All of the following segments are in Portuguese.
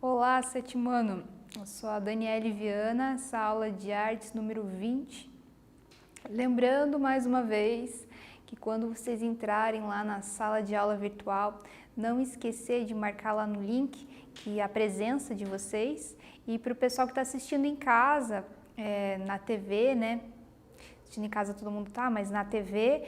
Olá, sétimo ano. Eu sou a Daniele Viana, essa aula de artes número 20. Lembrando mais uma vez que quando vocês entrarem lá na sala de aula virtual, não esquecer de marcar lá no link que a presença de vocês, e para o pessoal que está assistindo em casa, na TV, né? Assistindo em casa todo mundo tá, mas na TV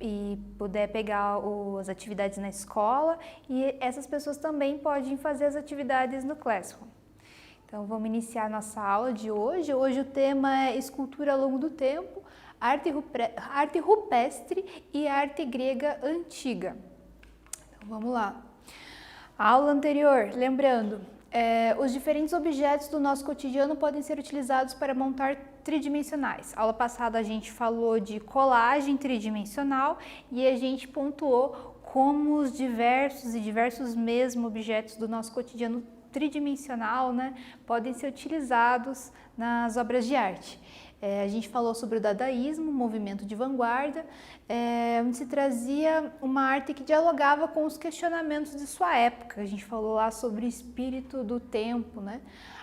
e puder pegar as atividades na escola, e essas pessoas também podem fazer as atividades no Classroom. Então vamos iniciar nossa aula de hoje. Hoje o tema é escultura ao longo do tempo, arte rupestre e arte grega antiga. Então vamos lá. A aula anterior, lembrando, os diferentes objetos do nosso cotidiano podem ser utilizados para montar tridimensionais. Aula passada a gente falou de colagem tridimensional e a gente pontuou como os diversos mesmo objetos do nosso cotidiano tridimensional, né, podem ser utilizados nas obras de arte. A gente falou sobre o dadaísmo, movimento de vanguarda, onde se trazia uma arte que dialogava com os questionamentos de sua época. A gente falou lá sobre o espírito do tempo, né?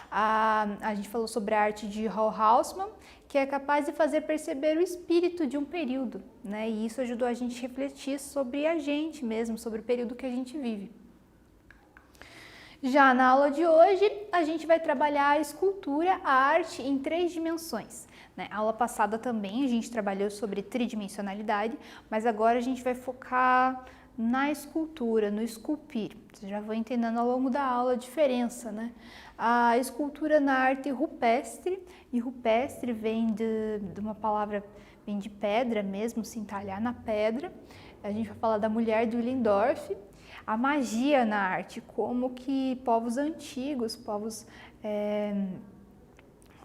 A gente falou sobre a arte de Hall Houseman, que é capaz de fazer perceber o espírito de um período, né? E isso ajudou a gente a refletir sobre a gente mesmo, sobre o período que a gente vive. Já na aula de hoje, a gente vai trabalhar a escultura, a arte em 3 dimensões. Na aula passada também a gente trabalhou sobre tridimensionalidade, mas agora a gente vai focar na escultura, no esculpir. Vocês já vão entendendo ao longo da aula a diferença, né? A escultura na arte rupestre, e rupestre vem de uma palavra, vem de pedra mesmo, se entalhar na pedra. A gente vai falar da mulher de Willendorf. A magia na arte, como que povos antigos,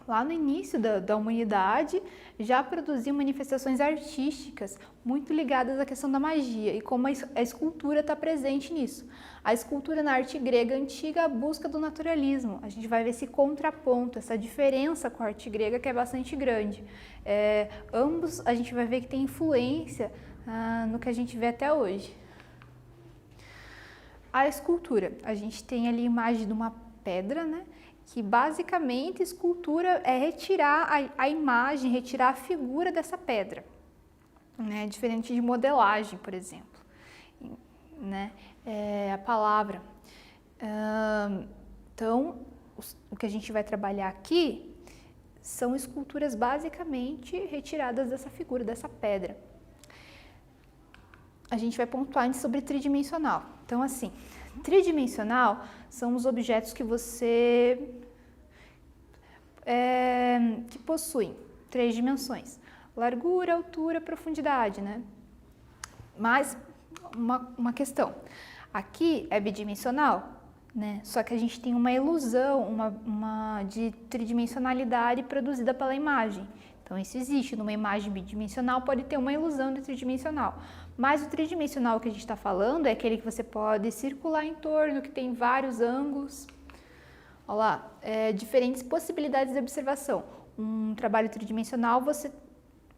lá no início da humanidade, já produziam manifestações artísticas muito ligadas à questão da magia e como a escultura está presente nisso. A escultura na arte grega antiga, a busca do naturalismo. A gente vai ver esse contraponto, essa diferença com a arte grega que é bastante grande. Ambos a gente vai ver que tem influência no que a gente vê até hoje. A escultura, a gente tem ali a imagem de uma pedra, né? Que basicamente escultura é retirar a imagem, retirar a figura dessa pedra, né? Diferente de modelagem, por exemplo, né? A palavra. Então, o que a gente vai trabalhar aqui são esculturas basicamente retiradas dessa figura, dessa pedra. A gente vai pontuar sobre tridimensional. Então, assim, tridimensional são os objetos que você que possuem 3 dimensões: largura, altura, profundidade, né? Mas uma questão, aqui é bidimensional, né? Só que a gente tem uma ilusão, de tridimensionalidade produzida pela imagem. Então, isso existe. Numa imagem bidimensional pode ter uma ilusão de tridimensional. Mas o tridimensional que a gente está falando é aquele que você pode circular em torno, que tem vários ângulos. Olha lá, diferentes possibilidades de observação. Um trabalho tridimensional, você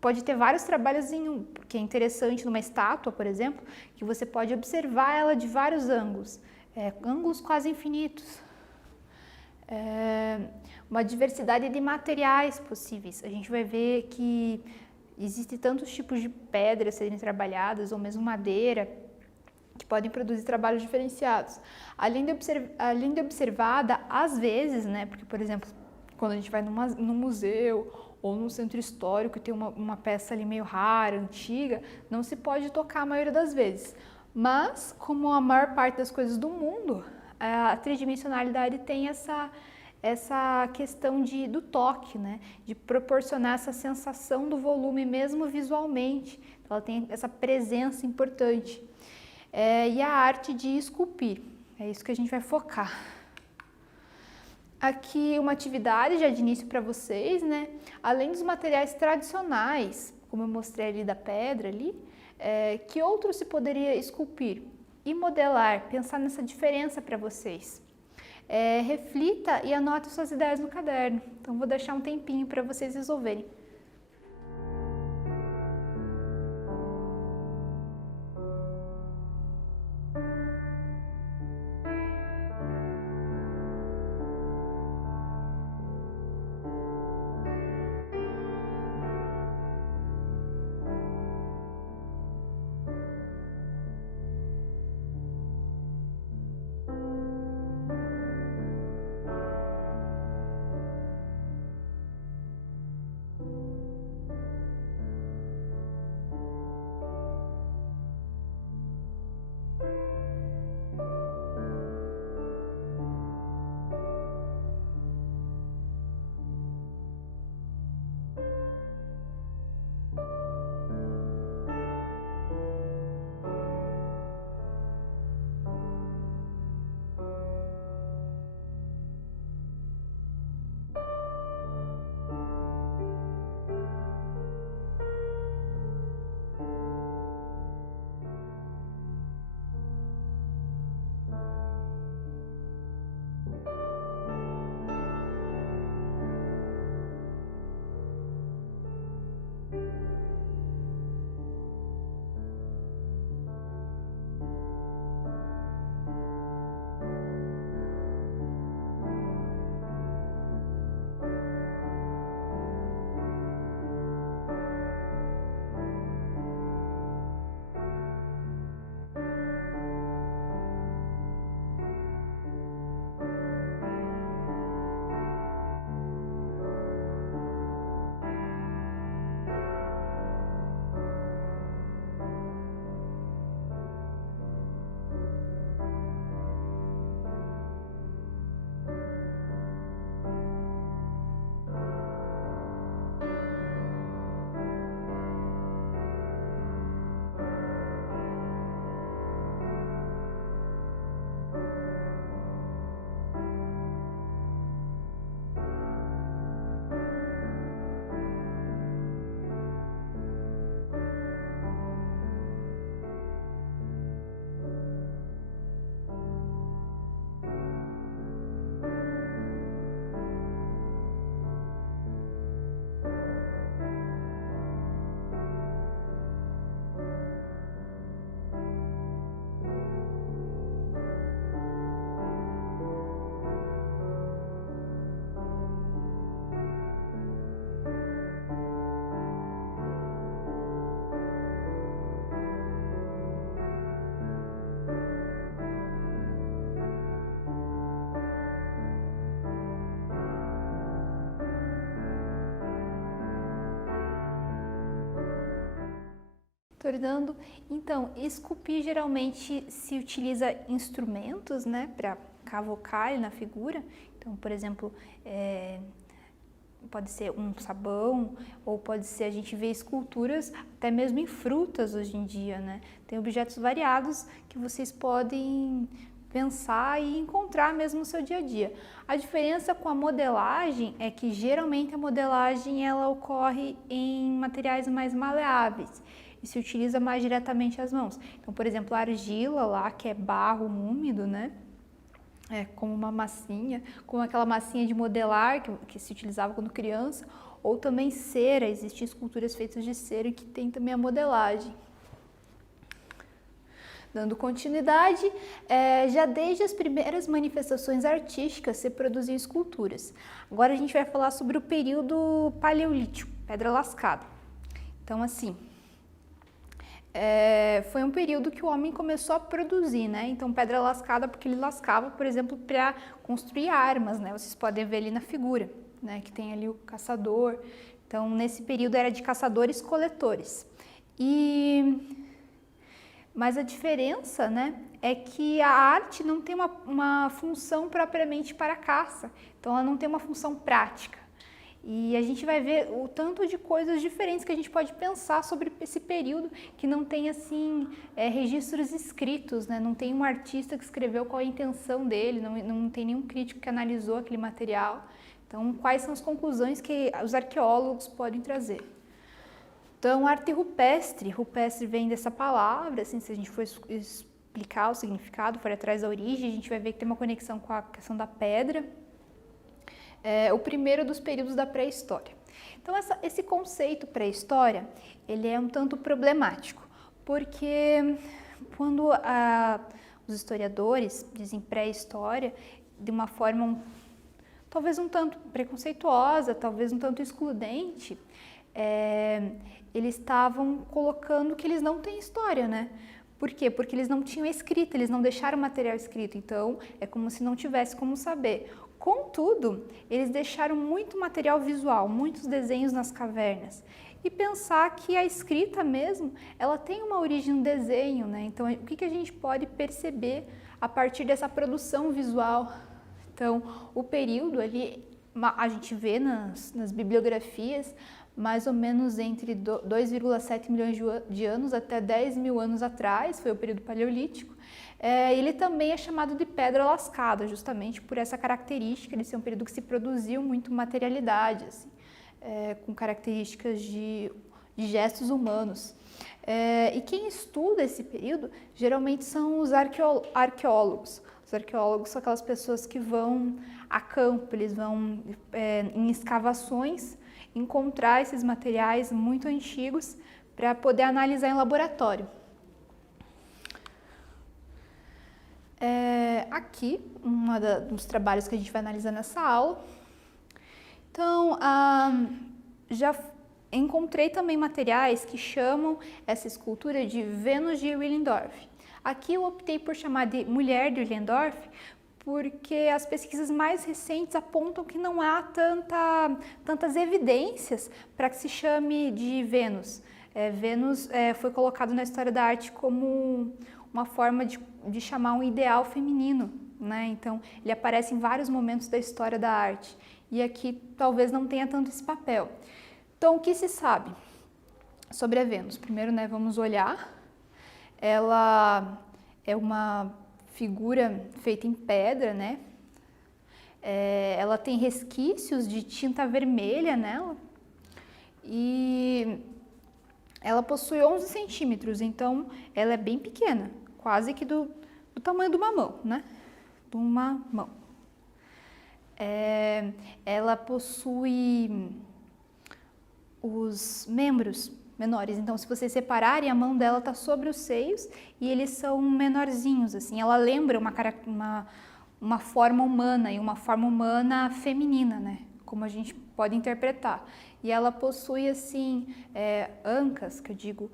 pode ter vários trabalhos em um, que é interessante numa estátua, por exemplo, que você pode observar ela de vários ângulos, ângulos quase infinitos. Uma diversidade de materiais possíveis. A gente vai ver que existem tantos tipos de pedras serem trabalhadas, ou mesmo madeira, que podem produzir trabalhos diferenciados. Além de observada, às vezes, né, porque, por exemplo, quando a gente vai num museu ou num centro histórico e tem uma peça ali meio rara, antiga, não se pode tocar a maioria das vezes. Mas, como a maior parte das coisas do mundo, a tridimensionalidade tem essa questão do toque, né? De proporcionar essa sensação do volume mesmo visualmente. Então, ela tem essa presença importante. E a arte de esculpir, é isso que a gente vai focar. Aqui uma atividade já de início para vocês, né? Além dos materiais tradicionais, como eu mostrei ali da pedra ali, que outros se poderia esculpir e modelar, pensar nessa diferença para vocês. Reflita e anote suas ideias no caderno. Então, vou deixar um tempinho para vocês resolverem. Tornando, então, esculpir geralmente se utiliza instrumentos, né, para cavocar na figura. Então, por exemplo, pode ser um sabão, ou pode ser, a gente vê esculturas até mesmo em frutas hoje em dia, né? Tem objetos variados que vocês podem pensar e encontrar mesmo no seu dia a dia. A diferença com a modelagem é que geralmente a modelagem ela ocorre em materiais mais maleáveis e se utiliza mais diretamente as mãos. Então, por exemplo, a argila lá, que é barro úmido, né? Como uma massinha, como aquela massinha de modelar que se utilizava quando criança, ou também cera, existem esculturas feitas de cera que tem também a modelagem. Dando continuidade, já desde as primeiras manifestações artísticas se produziam esculturas. Agora a gente vai falar sobre o período paleolítico, pedra lascada. Então, assim, foi um período que o homem começou a produzir, né? Então, pedra lascada porque ele lascava, por exemplo, para construir armas, né? Vocês podem ver ali na figura, né? Que tem ali o caçador. Então, nesse período era de caçadores-coletores. Mas a diferença, né, é que a arte não tem uma função propriamente para a caça. Então, ela não tem uma função prática. E a gente vai ver o tanto de coisas diferentes que a gente pode pensar sobre esse período que não tem, assim, registros escritos, né? Não tem um artista que escreveu qual é a intenção dele, não tem nenhum crítico que analisou aquele material. Então, quais são as conclusões que os arqueólogos podem trazer? Então, arte rupestre, rupestre vem dessa palavra, assim, se a gente for explicar o significado, for atrás da origem, a gente vai ver que tem uma conexão com a questão da pedra. O primeiro dos períodos da pré-história. Então, esse conceito pré-história, ele é um tanto problemático, porque quando os historiadores dizem pré-história, de uma forma talvez um tanto preconceituosa, talvez um tanto excludente, eles estavam colocando que eles não têm história, né? Por quê? Porque eles não tinham escrita, eles não deixaram material escrito, então é como se não tivesse como saber. Contudo, eles deixaram muito material visual, muitos desenhos nas cavernas. E pensar que a escrita mesmo, ela tem uma origem no desenho, né? Então, o que a gente pode perceber a partir dessa produção visual? Então, o período ali, a gente vê nas bibliografias, mais ou menos entre 2,7 milhões de anos até 10 mil anos atrás, foi o período paleolítico. Ele também é chamado de pedra lascada, justamente por essa característica de ser um período que se produziu muito materialidade, assim, com características de gestos humanos. E quem estuda esse período geralmente são os arqueólogos. Os arqueólogos são aquelas pessoas que vão a campo, eles vão em escavações encontrar esses materiais muito antigos para poder analisar em laboratório. Aqui, um dos trabalhos que a gente vai analisar nessa aula. Então, já encontrei também materiais que chamam essa escultura de Vênus de Willendorf. Aqui eu optei por chamar de Mulher de Willendorf, porque as pesquisas mais recentes apontam que não há tantas evidências para que se chame de Vênus. Vênus foi colocado na história da arte como uma forma de chamar um ideal feminino, né? Então, ele aparece em vários momentos da história da arte. E aqui talvez não tenha tanto esse papel. Então, o que se sabe sobre a Vênus? Primeiro, né, vamos olhar. Ela é uma figura feita em pedra, né? Ela tem resquícios de tinta vermelha nela e ela possui 11 centímetros, então ela é bem pequena, quase que do tamanho de uma mão, né? De uma mão. Ela possui os membros menores, então se vocês separarem, a mão dela está sobre os seios e eles são menorzinhos, assim. Ela lembra uma forma humana e uma forma humana feminina, né? Como a gente pode interpretar. E ela possui, assim, ancas, que eu digo,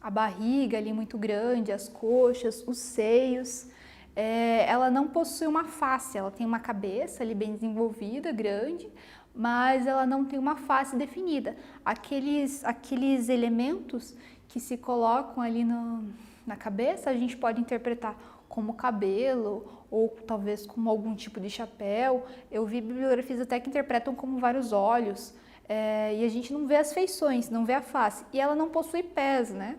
a barriga ali muito grande, as coxas, os seios. Ela não possui uma face, ela tem uma cabeça ali bem desenvolvida, grande, mas ela não tem uma face definida. Aqueles elementos que se colocam ali na cabeça, a gente pode interpretar como cabelo ou talvez como algum tipo de chapéu. Eu vi bibliografias até que interpretam como vários olhos, e a gente não vê as feições, não vê a face. E ela não possui pés, né?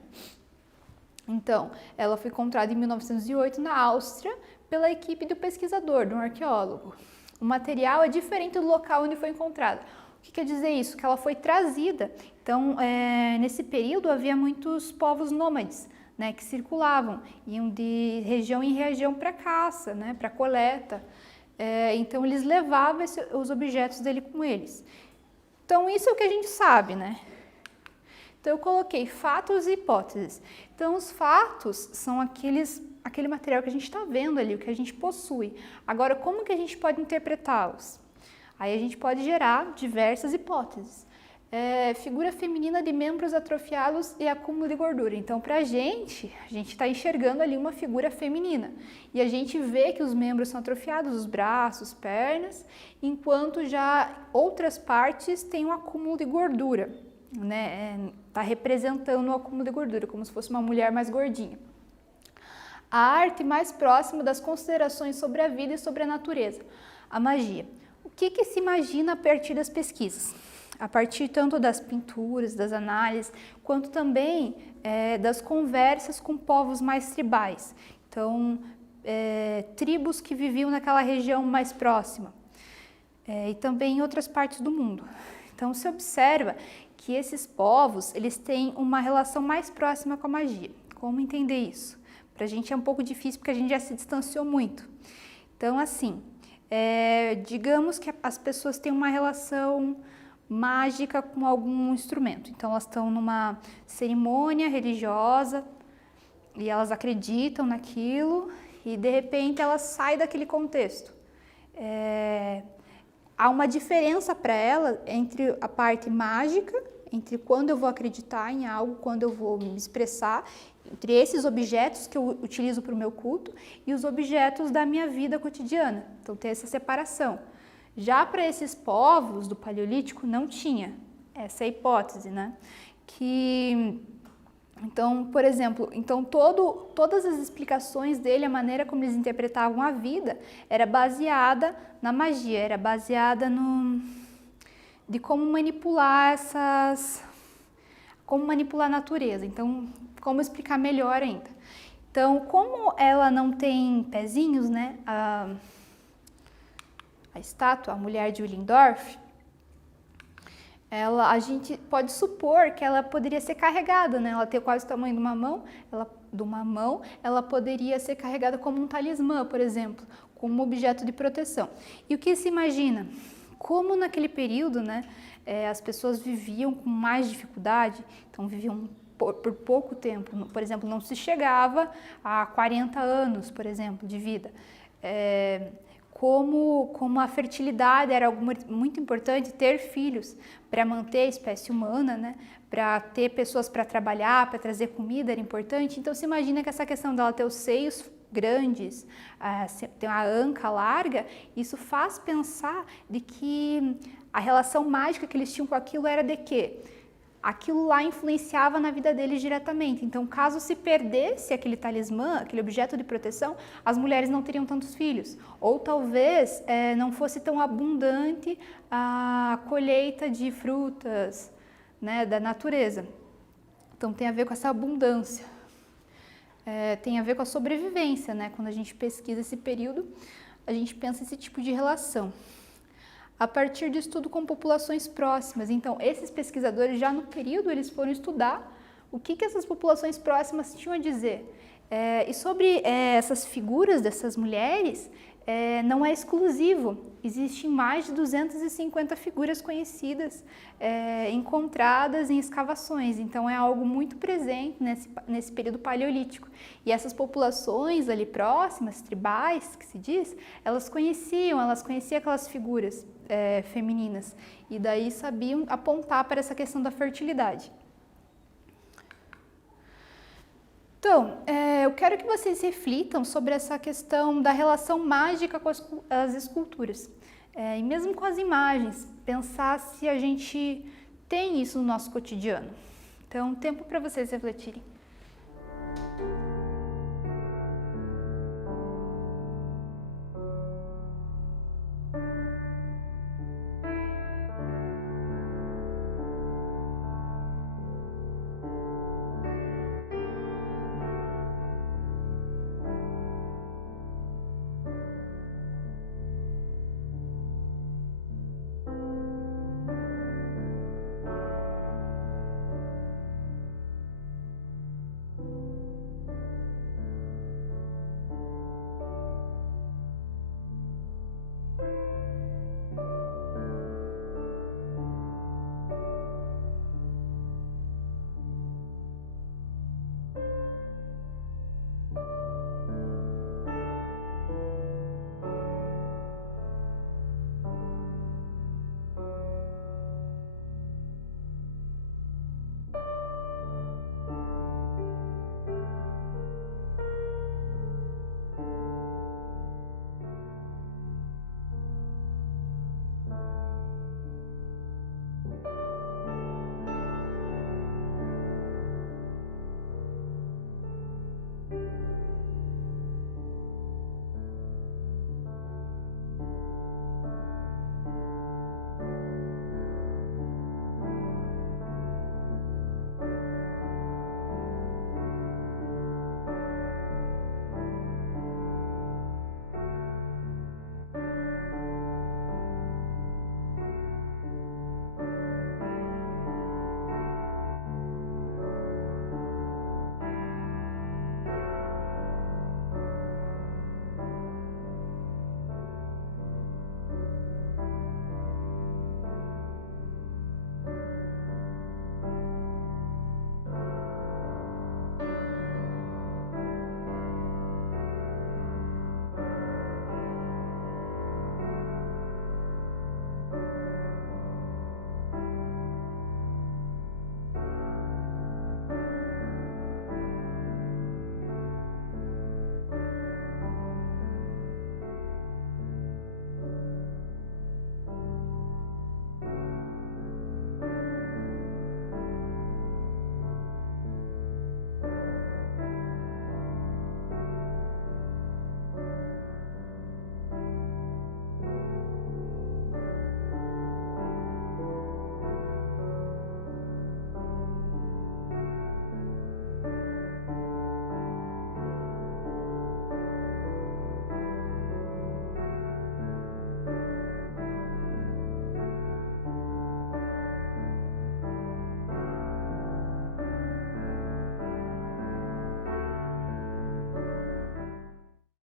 Então, ela foi encontrada em 1908 na Áustria pela equipe do pesquisador, de um arqueólogo. O material é diferente do local onde foi encontrada. O que quer dizer isso? Que ela foi trazida. Então, nesse período havia muitos povos nômades, né, que circulavam, iam de região em região para caça, né, para coleta. Então, eles levavam os objetos dele com eles. Então, isso é o que a gente sabe, né? Então, eu coloquei fatos e hipóteses. Então, os fatos são aquele material que a gente está vendo ali, o que a gente possui. Agora, como que a gente pode interpretá-los? Aí a gente pode gerar diversas hipóteses. Figura feminina de membros atrofiados e acúmulo de gordura. Então, para a gente está enxergando ali uma figura feminina. E a gente vê que os membros são atrofiados, os braços, pernas, enquanto já outras partes têm um acúmulo de gordura, né? Tá representando o acúmulo de gordura, como se fosse uma mulher mais gordinha. A arte mais próxima das considerações sobre a vida e sobre a natureza. A magia. O que se imagina a partir das pesquisas? A partir tanto das pinturas, das análises, quanto também das conversas com povos mais tribais. Então, tribos que viviam naquela região mais próxima. E também em outras partes do mundo. Então, se observa que esses povos, eles têm uma relação mais próxima com a magia. Como entender isso? Para a gente é um pouco difícil porque a gente já se distanciou muito. Então, assim, digamos que as pessoas têm uma relação mágica com algum instrumento. Então, elas estão numa cerimônia religiosa e elas acreditam naquilo e, de repente, elas saem daquele contexto. Há uma diferença para ela entre a parte mágica, entre quando eu vou acreditar em algo, quando eu vou me expressar, entre esses objetos que eu utilizo para o meu culto e os objetos da minha vida cotidiana. Então, tem essa separação. Já para esses povos do Paleolítico não tinha essa hipótese, né? Então, por exemplo, todas as explicações dele, a maneira como eles interpretavam a vida, era baseada na magia, era baseada de como manipular como manipular a natureza. Então, como explicar melhor ainda. Então, como ela não tem pezinhos, né? A estátua, a mulher de Willendorf, a gente pode supor que ela poderia ser carregada, né? Ela tem quase o tamanho de uma mão, ela poderia ser carregada como um talismã, por exemplo, como um objeto de proteção. E o que se imagina? Como naquele período, né, as pessoas viviam com mais dificuldade, então viviam por pouco tempo, por exemplo, não se chegava a 40 anos, por exemplo, de vida. Como a fertilidade era algo muito importante, ter filhos para manter a espécie humana, né? Para ter pessoas para trabalhar, para trazer comida era importante. Então, se imagina que essa questão dela ter os seios grandes, ter uma anca larga, isso faz pensar de que a relação mágica que eles tinham com aquilo era de quê? Aquilo lá influenciava na vida deles diretamente. Então, caso se perdesse aquele talismã, aquele objeto de proteção, as mulheres não teriam tantos filhos. Ou talvez não fosse tão abundante a colheita de frutas, né, da natureza. Então, tem a ver com essa abundância. Tem a ver com a sobrevivência, né? Quando a gente pesquisa esse período, a gente pensa esse tipo de relação. A partir de estudo com populações próximas. Então, esses pesquisadores, já no período, eles foram estudar o que essas populações próximas tinham a dizer. E sobre essas figuras dessas mulheres, não é exclusivo. Existem mais de 250 figuras conhecidas, encontradas em escavações. Então, é algo muito presente nesse período paleolítico. E essas populações ali próximas, tribais, que se diz, elas conheciam aquelas figuras femininas. E daí sabiam apontar para essa questão da fertilidade. Então, eu quero que vocês reflitam sobre essa questão da relação mágica com as esculturas. E mesmo com as imagens, pensar se a gente tem isso no nosso cotidiano. Então, tempo para vocês refletirem.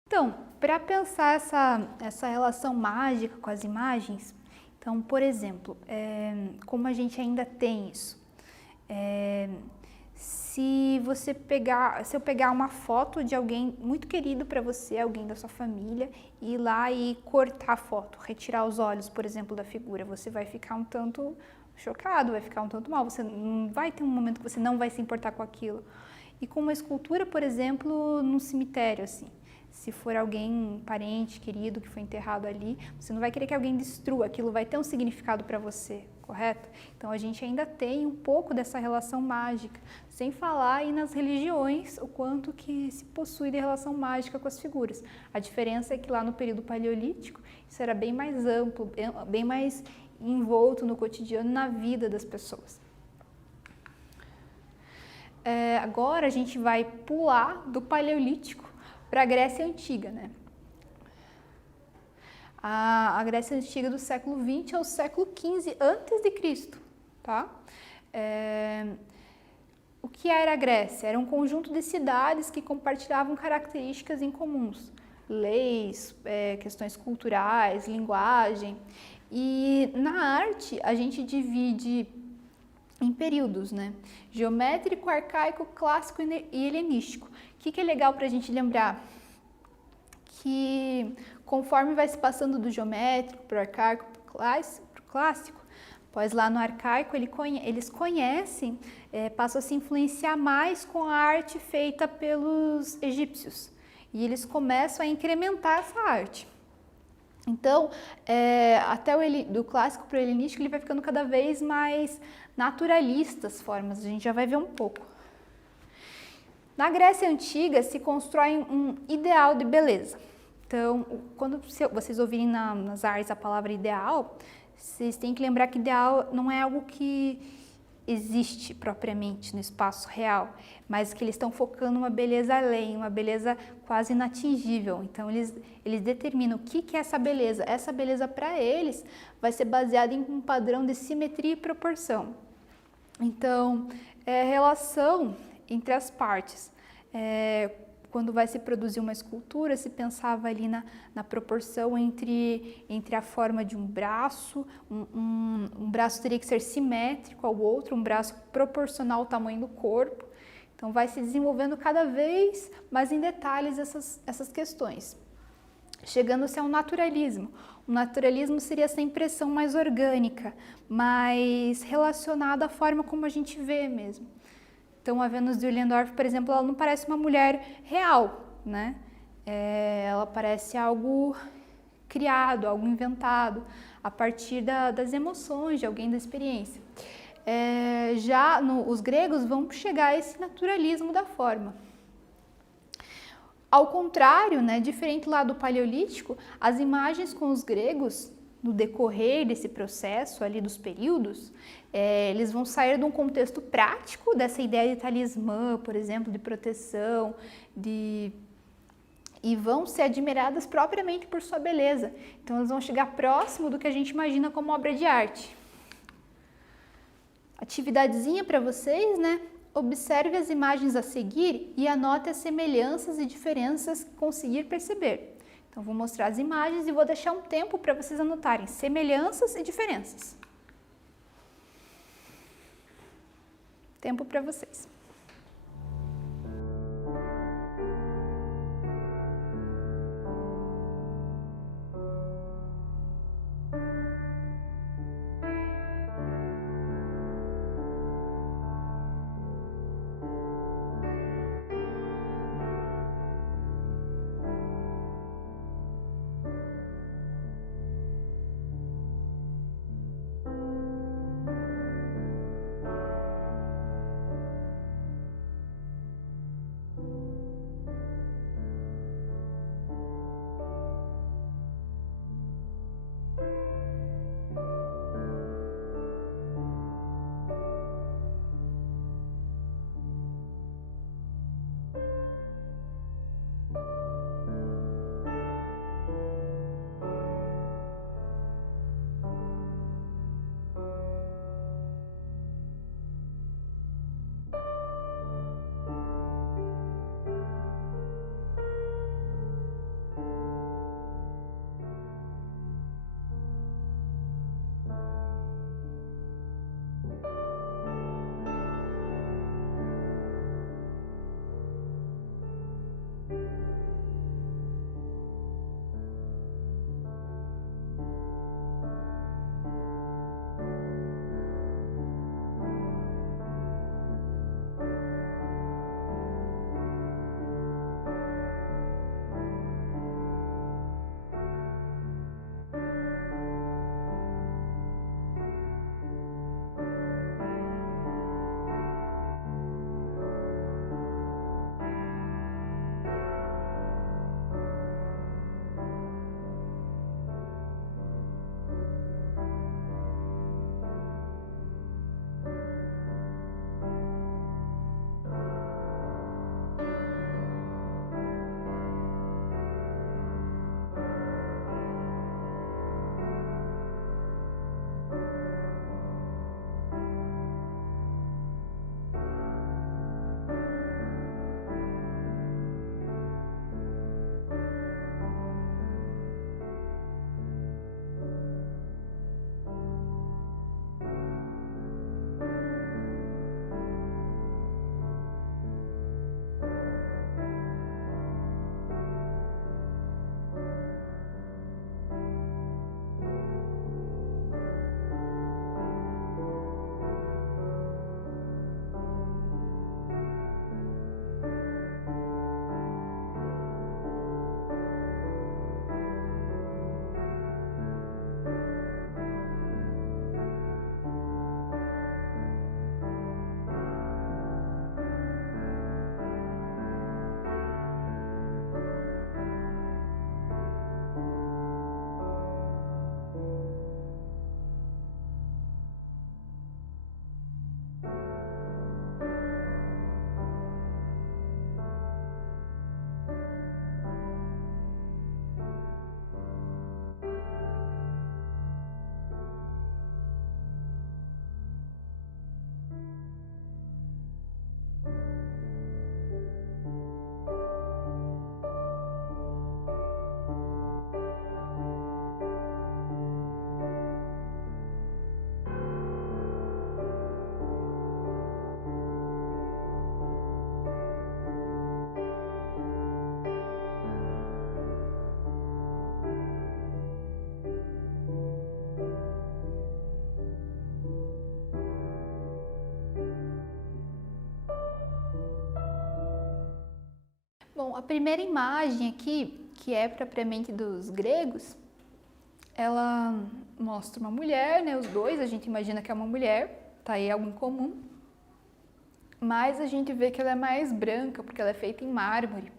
Então, para pensar essa relação mágica com as imagens, então, por exemplo, como a gente ainda tem isso, se eu pegar uma foto de alguém muito querido para você, alguém da sua família, e ir lá e cortar a foto, retirar os olhos, por exemplo, da figura, você vai ficar um tanto chocado, vai ficar um tanto mal, você não vai ter um momento que você não vai se importar com aquilo. E com uma escultura, por exemplo, num cemitério, assim, se for alguém, um parente, querido, que foi enterrado ali, você não vai querer que alguém destrua, aquilo vai ter um significado para você, correto? Então a gente ainda tem um pouco dessa relação mágica, sem falar aí nas religiões o quanto que se possui de relação mágica com as figuras. A diferença é que lá no período paleolítico isso era bem mais amplo, bem mais envolto no cotidiano, na vida das pessoas. Agora a gente vai pular do paleolítico para a Grécia Antiga, né? A Grécia Antiga do século XX ao século XV a.C., tá? O que era a Grécia? Era um conjunto de cidades que compartilhavam características em comuns, leis, questões culturais, linguagem. E na arte a gente divide em períodos, né? Geométrico, arcaico, clássico e helenístico. O que é legal para a gente lembrar? Que conforme vai se passando do geométrico para o arcaico, para o clássico, pois lá no arcaico eles conhecem, passam a se influenciar mais com a arte feita pelos egípcios. E eles começam a incrementar essa arte. Então, até do clássico para o helenístico, ele vai ficando cada vez mais naturalista as formas, a gente já vai ver um pouco. Na Grécia Antiga se constrói um ideal de beleza. Então, quando vocês ouvirem nas artes a palavra ideal, vocês têm que lembrar que ideal não é algo que existe propriamente no espaço real, mas que eles estão focando uma beleza além, uma beleza quase inatingível. Então eles determinam o que é essa beleza. Essa beleza para eles vai ser baseada em um padrão de simetria e proporção. Então, relação entre as partes. Quando vai se produzir uma escultura, se pensava ali na proporção entre a forma de um braço, um braço teria que ser simétrico ao outro, um braço proporcional ao tamanho do corpo. Então vai se desenvolvendo cada vez mais em detalhes essas questões. Chegando-se ao naturalismo. O naturalismo seria essa impressão mais orgânica, mais relacionada à forma como a gente vê mesmo. Então, a Vênus de Willendorf, por exemplo, ela não parece uma mulher real, né? Ela parece algo criado, algo inventado, a partir das emoções de alguém, da experiência. Os gregos vão chegar a esse naturalismo da forma. Ao contrário, né, diferente lá do Paleolítico, as imagens com os gregos, no decorrer desse processo ali dos períodos, eles vão sair de um contexto prático, dessa ideia de talismã, por exemplo, de proteção, e vão ser admiradas propriamente por sua beleza. Então, elas vão chegar próximo do que a gente imagina como obra de arte. Atividadezinha para vocês, né? Observe as imagens a seguir e anote as semelhanças e diferenças que conseguir perceber. Então, vou mostrar as imagens e vou deixar um tempo para vocês anotarem semelhanças e diferenças. Tempo para vocês. Então, a primeira imagem aqui, que é propriamente dos gregos, ela mostra uma mulher, né, os dois, a gente imagina que é uma mulher, tá aí algo em comum, mas a gente vê que ela é mais branca, porque ela é feita em mármore.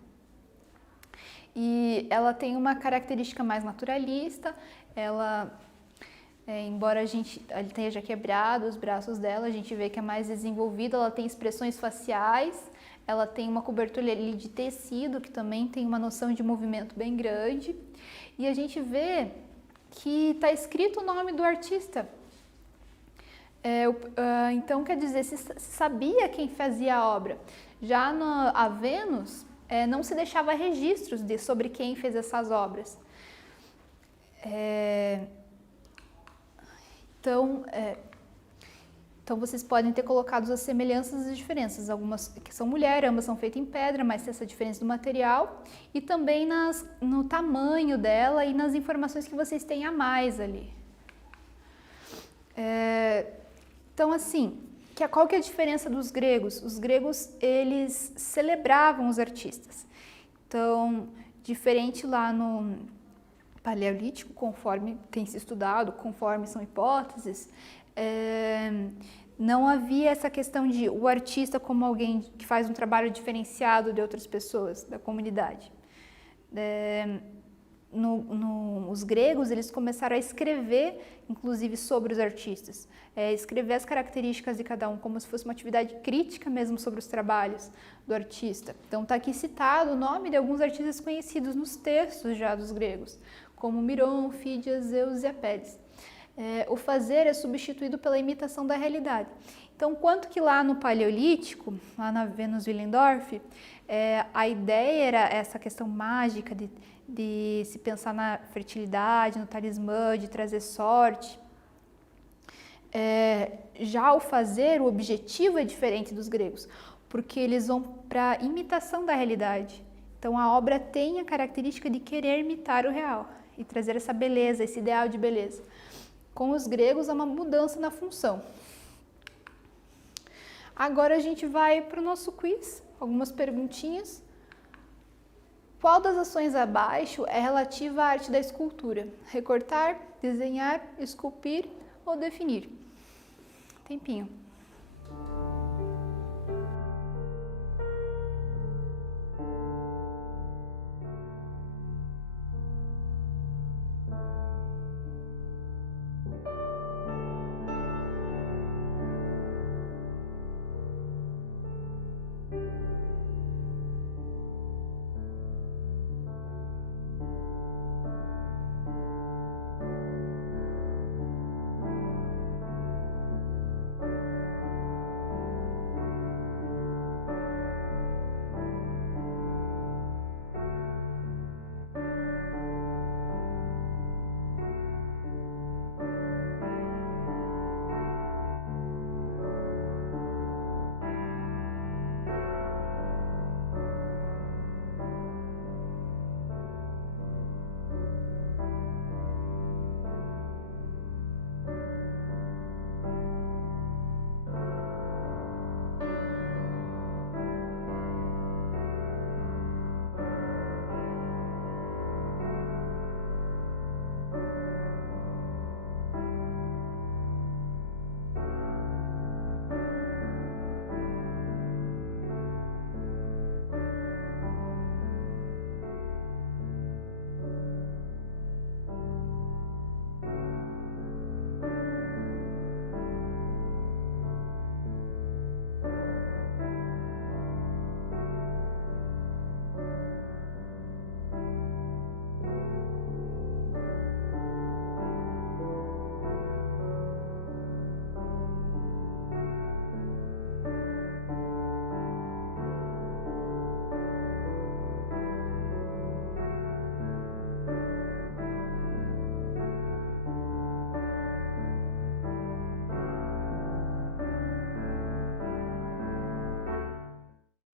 E ela tem uma característica mais naturalista, ela, embora a gente esteja quebrado os braços dela, a gente vê que é mais desenvolvida, ela tem expressões faciais, ela tem uma cobertura ali de tecido, que também tem uma noção de movimento bem grande, e a gente vê que está escrito o nome do artista. Então, quer dizer, se sabia quem fazia a obra. Já a Vênus, não se deixava registros sobre quem fez essas obras. Então, vocês podem ter colocado as semelhanças e as diferenças. Algumas que são mulher, ambas são feitas em pedra, mas tem essa diferença do material. E também no tamanho dela e nas informações que vocês têm a mais ali. Então, assim, qual que é a diferença dos gregos? Os gregos, eles celebravam os artistas. Então, diferente lá no Paleolítico, conforme tem se estudado, conforme são hipóteses, não havia essa questão de o artista como alguém que faz um trabalho diferenciado de outras pessoas da comunidade. Os gregos, eles começaram a escrever, inclusive, sobre os artistas, escrever as características de cada um, como se fosse uma atividade crítica mesmo sobre os trabalhos do artista. Então, está aqui citado o nome de alguns artistas conhecidos nos textos já dos gregos, como Miron, Fídias, Zeus e Apéles. O fazer é substituído pela imitação da realidade. Então, quanto que lá no Paleolítico, lá na Venus Willendorf, a ideia era essa questão mágica de se pensar na fertilidade, no talismã, de trazer sorte. Já o fazer, o objetivo é diferente dos gregos, porque eles vão para a imitação da realidade. Então, a obra tem a característica de querer imitar o real e trazer essa beleza, esse ideal de beleza. Com os gregos, há uma mudança na função. Agora a gente vai para o nosso quiz, algumas perguntinhas. Qual das ações abaixo é relativa à arte da escultura? Recortar, desenhar, esculpir ou definir? Tempinho.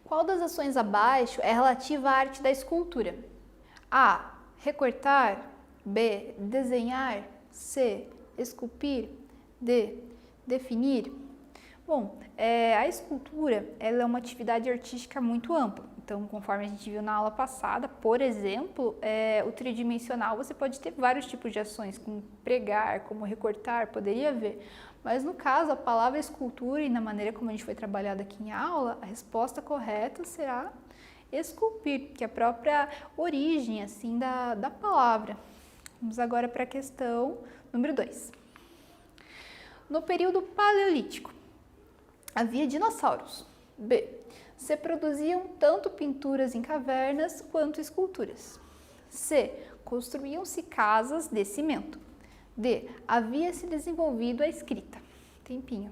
Qual das ações abaixo é relativa à arte da escultura? A. Recortar. B. Desenhar. C. Esculpir. D. Definir. Bom, a escultura ela é uma atividade artística muito ampla. Então, conforme a gente viu na aula passada, por exemplo, o tridimensional você pode ter vários tipos de ações, como pregar, como recortar, poderia ver. Mas no caso, a palavra escultura e na maneira como a gente foi trabalhado aqui em aula, a resposta correta será esculpir, que é a própria origem assim da palavra. Vamos agora para a questão número 2. No período paleolítico, havia dinossauros. B. Se produziam tanto pinturas em cavernas quanto esculturas. C. Construíam-se casas de cimento. D. Havia se desenvolvido a escrita. Tempinho.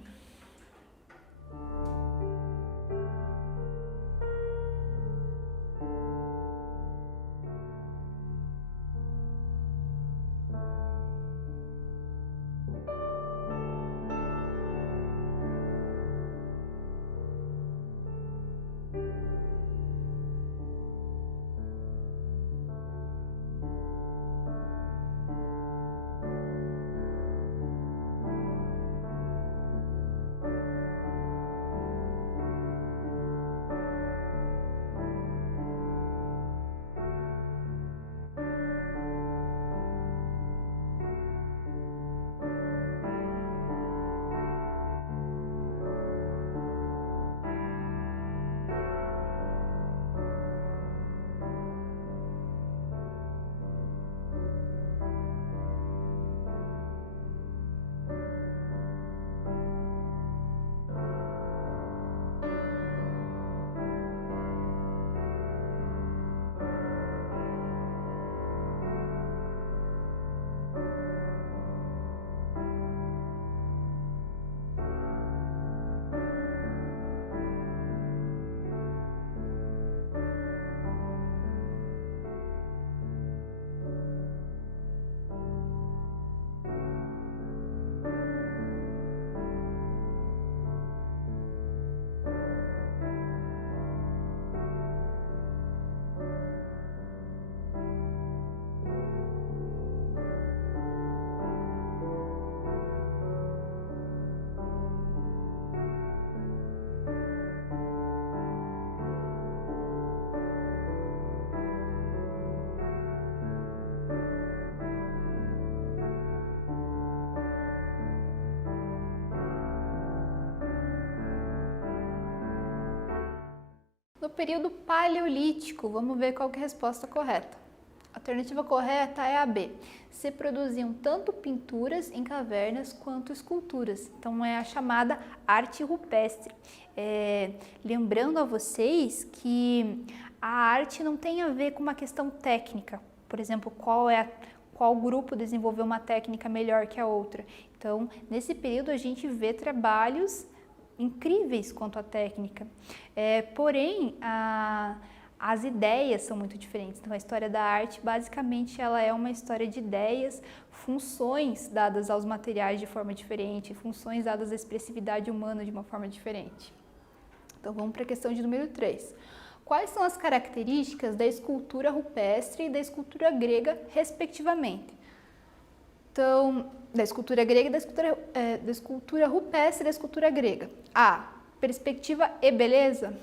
No período paleolítico, vamos ver qual que é a resposta correta. A alternativa correta é a B. Se produziam tanto pinturas em cavernas quanto esculturas. Então é a chamada arte rupestre. Lembrando a vocês que a arte não tem a ver com uma questão técnica. Por exemplo, qual grupo desenvolveu uma técnica melhor que a outra. Então, nesse período a gente vê trabalhos incríveis quanto à técnica. Porém, as ideias são muito diferentes. Então, a história da arte, basicamente, ela é uma história de ideias, funções dadas aos materiais de forma diferente, funções dadas à expressividade humana de uma forma diferente. Então, vamos para a questão de número 3. Quais são as características da escultura rupestre e da escultura grega, respectivamente? Então, da escultura grega e da escultura rupestre e da escultura grega. A. Perspectiva e beleza.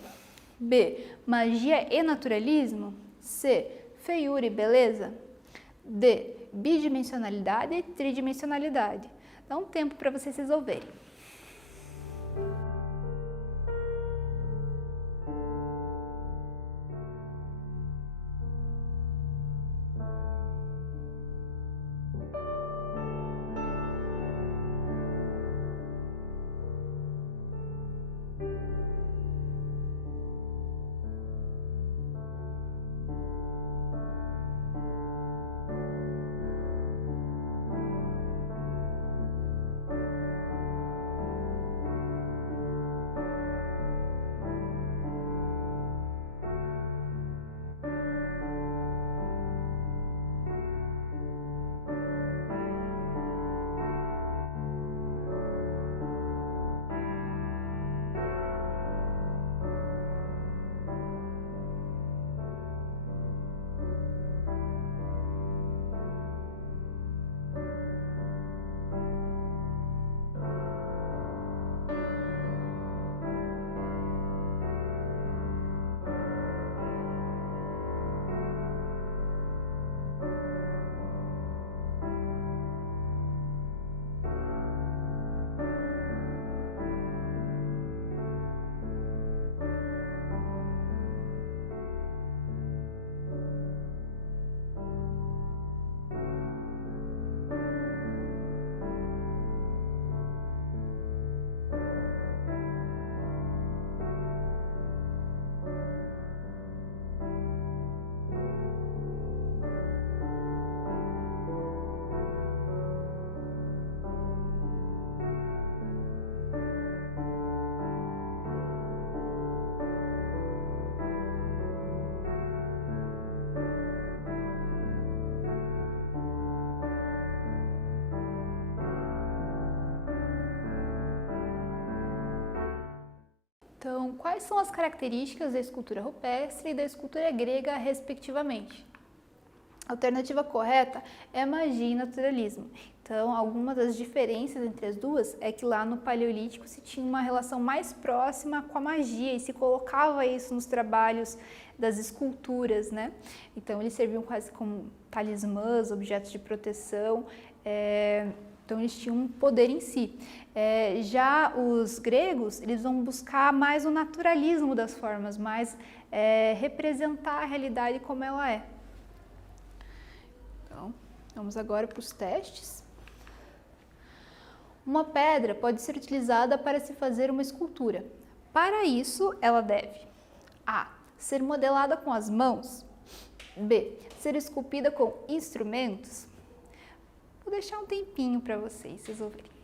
B. Magia e naturalismo. C. Feiura e beleza. D. Bidimensionalidade e tridimensionalidade. Dá um tempo para vocês resolverem. quais são as características da escultura rupestre e da escultura grega, respectivamente. A alternativa correta é magia e naturalismo. Então, algumas das diferenças entre as duas é que lá no Paleolítico se tinha uma relação mais próxima com a magia e se colocava isso nos trabalhos das esculturas, né? Então, eles serviam quase como talismãs, objetos de proteção, então eles tinham um poder em si. Já os gregos, eles vão buscar mais o naturalismo das formas, mais representar a realidade como ela é. Então, vamos agora para os testes. Uma pedra pode ser utilizada para se fazer uma escultura. Para isso, ela deve A. Ser modelada com as mãos. B. Ser esculpida com instrumentos. Vou deixar um tempinho para vocês resolverem.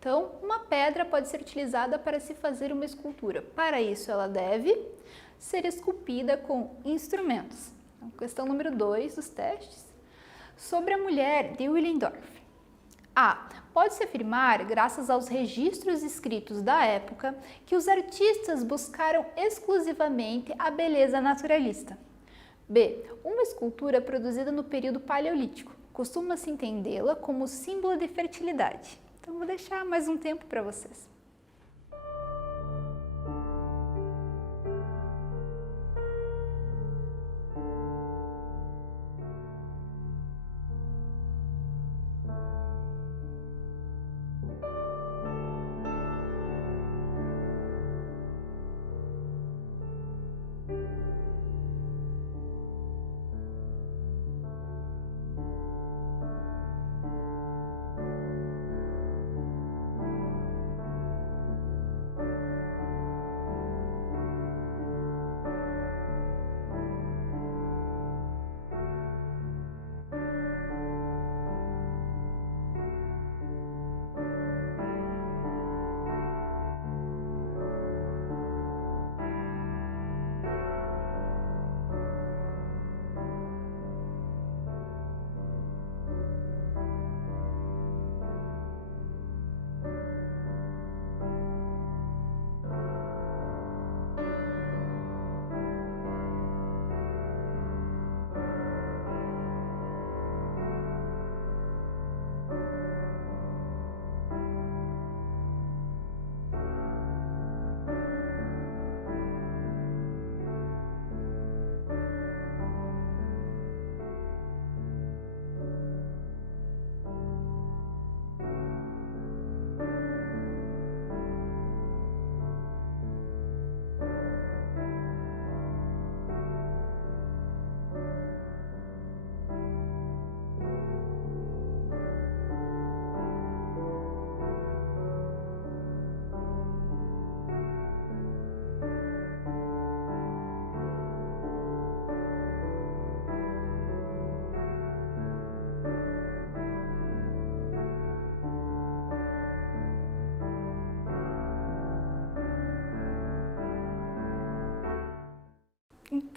Então, uma pedra pode ser utilizada para se fazer uma escultura. Para isso, ela deve ser esculpida com instrumentos. Então, questão número 2 dos testes. Sobre a mulher de Willendorf. A. Pode-se afirmar, graças aos registros escritos da época, que os artistas buscaram exclusivamente a beleza naturalista. B. Uma escultura produzida no período paleolítico. Costuma-se entendê-la como símbolo de fertilidade. Então, vou deixar mais um tempo para vocês.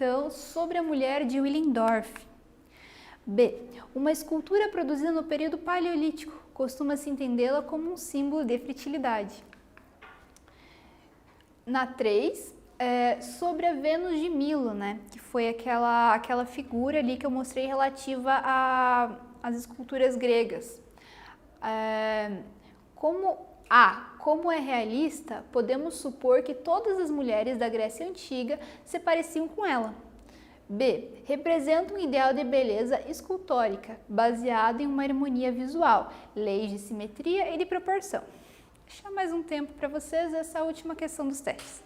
então sobre a mulher de Willendorf. B. Uma escultura produzida no período paleolítico, costuma-se entendê-la como um símbolo de fertilidade. Na 3, sobre a Vênus de Milo, né, que foi aquela figura ali que eu mostrei relativa às esculturas gregas. Como é realista, podemos supor que todas as mulheres da Grécia Antiga se pareciam com ela. B. Representa um ideal de beleza escultórica, baseado em uma harmonia visual, leis de simetria e de proporção. Vou deixar mais um tempo para vocês essa última questão dos testes.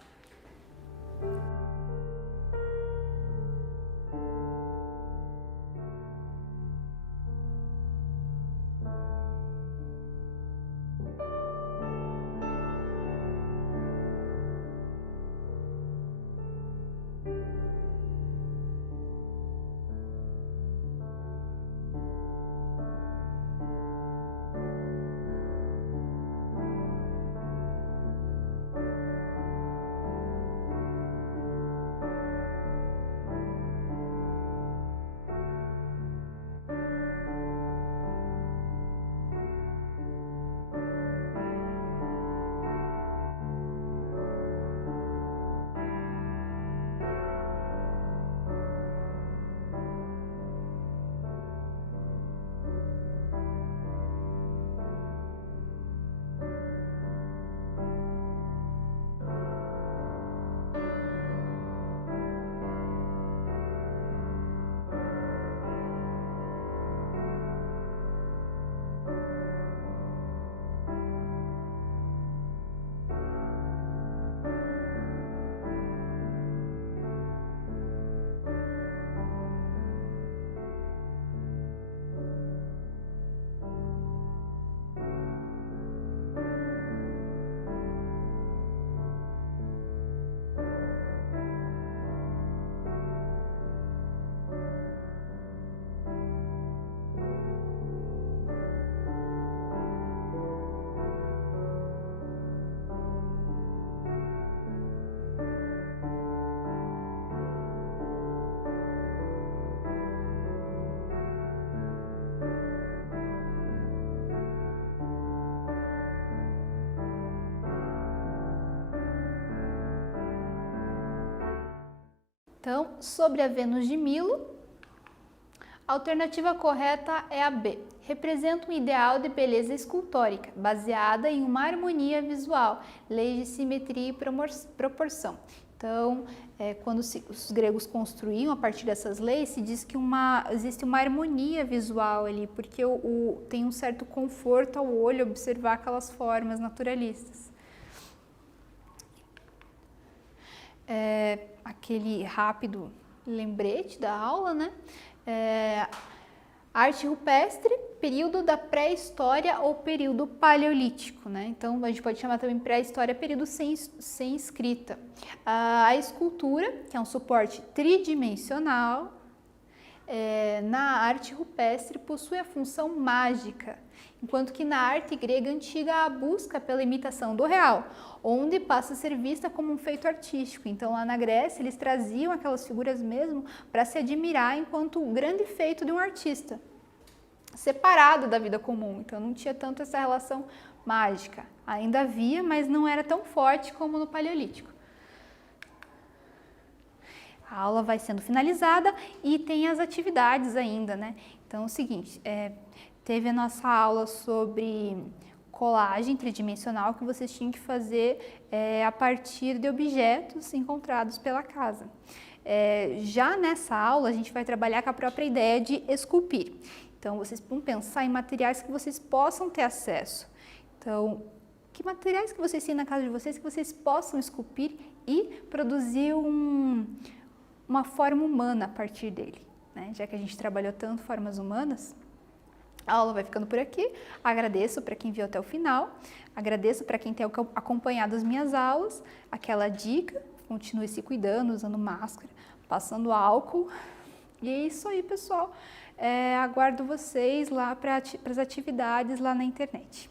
Então, sobre a Vênus de Milo, a alternativa correta é a B. Representa um ideal de beleza escultórica, baseada em uma harmonia visual, leis de simetria e proporção. Então, quando os gregos construíam a partir dessas leis, se diz que existe uma harmonia visual ali, porque tem um certo conforto ao olho observar aquelas formas naturalistas. Aquele rápido lembrete da aula, né? Arte rupestre, período da pré-história ou período paleolítico, né? Então a gente pode chamar também pré-história, período sem escrita. A escultura, que é um suporte tridimensional, na arte rupestre possui a função mágica, enquanto que na arte grega antiga a busca pela imitação do real, onde passa a ser vista como um feito artístico. Então lá na Grécia eles traziam aquelas figuras mesmo para se admirar enquanto o grande feito de um artista, separado da vida comum, então não tinha tanto essa relação mágica. Ainda havia, mas não era tão forte como no Paleolítico. A aula vai sendo finalizada e tem as atividades ainda, né? Então é o seguinte, teve a nossa aula sobre colagem tridimensional que vocês tinham que fazer a partir de objetos encontrados pela casa. Já nessa aula a gente vai trabalhar com a própria ideia de esculpir. Então vocês vão pensar em materiais que vocês possam ter acesso. Então, que materiais que vocês têm na casa de vocês que vocês possam esculpir e produzir uma forma humana a partir dele, né? Já que a gente trabalhou tanto formas humanas, a aula vai ficando por aqui. Agradeço para quem viu até o final, agradeço para quem tem acompanhado as minhas aulas, aquela dica, continue se cuidando, usando máscara, passando álcool. E é isso aí, pessoal. Aguardo vocês lá para as atividades lá na internet.